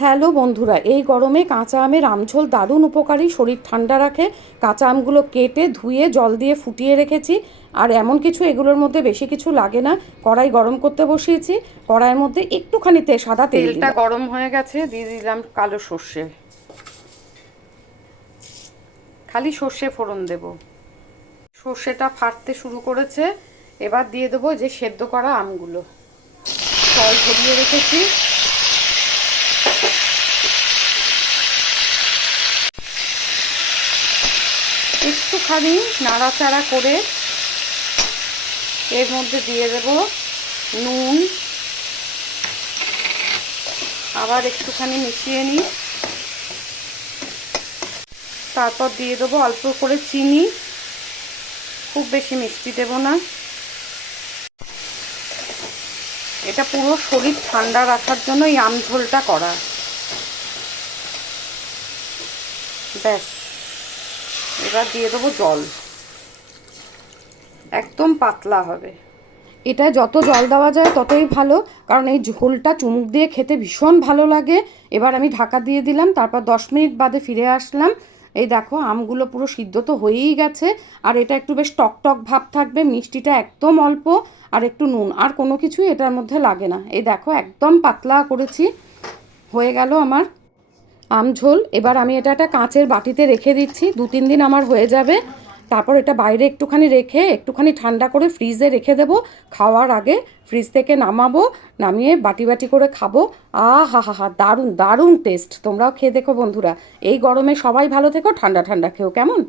Hello বন্ধুরা, এই গরমে কাঁচা আমের আমঝোল দারুণ উপকারী, শরীর ঠান্ডা রাখে। কাঁচা আমগুলো কেটে ধুয়ে জল দিয়ে ফুটিয়ে রেখেছি। আর এমন কিছু এগুলোর মধ্যে বেশি কিছু লাগে না। কড়াই গরম করতে বসিয়েছি। কড়াইয়ের মধ্যে একটুখানি সাদা তেলটা গরম হয়ে গেছে, দিয়ে দিলাম কালো সর্ষে। খালি সর্ষে ফোড়ন দেব। সর্ষেটা ফাটতে শুরু করেছে। এবার দিয়ে দেবো যে সেদ্ধ করা আমগুলো, জল ঝরিয়ে রেখেছি। একটুখানি নাড়াচাড়া করে এর মধ্যে দিয়ে দেব নুন, আবার একটুখানি মিশিয়ে নিই। তারপর দিয়ে দেবো অল্প করে চিনি, খুব বেশি মিষ্টি দেব না। এটা পুরো শরীর ঠান্ডা রাখার জন্য এই আমঝোলটা করা। ব্যাস, এবার দিয়ে দেবো জল, একদম পাতলা হবে। এটা যত জল দেওয়া যায় ততই ভালো, কারণ এই ঝোলটা চুমুক দিয়ে খেতে ভীষণ ভালো লাগে। এবার আমি ঢাকা দিয়ে দিলাম, তারপর 10 মিনিট বাদে ফিরে আসলাম। এই দেখো আমগুলো পুরো সিদ্ধ তো হয়েই গেছে। আর এটা একটু বেশ টক টক ভাব থাকবে, মিষ্টিটা একদম অল্প, আর একটু নুন, আর কোনো কিছুই এটার মধ্যে লাগে না। এই দেখো একদম পাতলা করেছি। হয়ে গেল আমার আমঝোল। এবার আমি এটা একটা কাঁচের বাটিতে রেখে দিচ্ছি, 2-3 দিন আমার হয়ে যাবে। তারপর এটা বাইরে একটুখানি রেখে একটুখানি ঠান্ডা করে ফ্রিজে রেখে দেবো। খাওয়ার আগে ফ্রিজ থেকে নামাবো, নামিয়ে বাটি বাটি করে খাবো। হা হা হা, দারুণ দারুণ টেস্ট। তোমরাও খেয়ে দেখো বন্ধুরা। এই গরমে সবাই ভালো থেকো, ঠান্ডা ঠান্ডা খেও, কেমন?